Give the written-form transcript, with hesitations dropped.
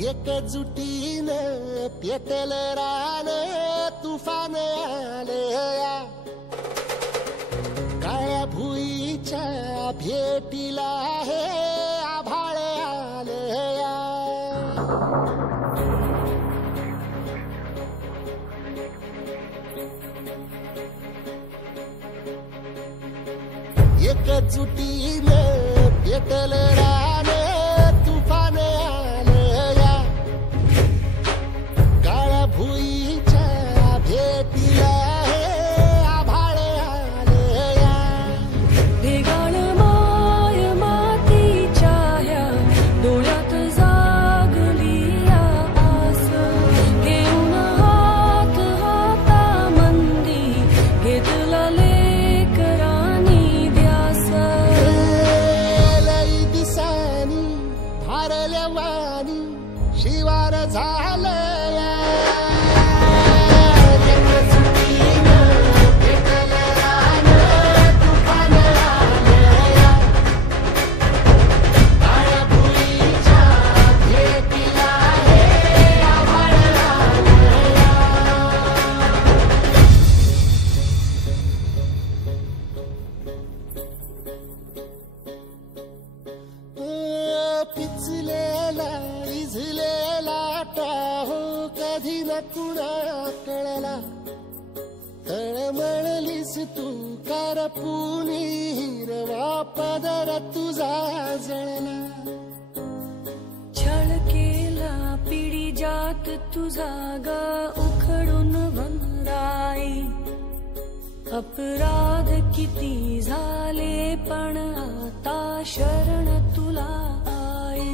एकजुटीनं पेटल रान तुफान आलया काळ्या भुईच्या भेटीला हे आभाळ आलया एकजुटीनं पेटल रान तुफान आलया काळ्या भुईच्या भेटीला हे आभाळ आलया ढगाळ माय मातीच्या ह्या डोळ्यात जागली आस घेऊन हात हातामंदी घेतला लेकरांनी ध्यास लई दिसानी भारल्या वाणी शिवार झालया एकजुटीनं पेटल रान तुफान आलया काळ्या भुईच्या भेटीला हे आभाळ आलया पिचलेला इझलेला टाहो कधी न कुणा कळला तळमळलीस तू कारपुनी हिरवा पदर तुझा जळला छळ केला पिढी जात तुझा ग उखडून वनराई अपराध किती झाले पण आता शरण तुला आई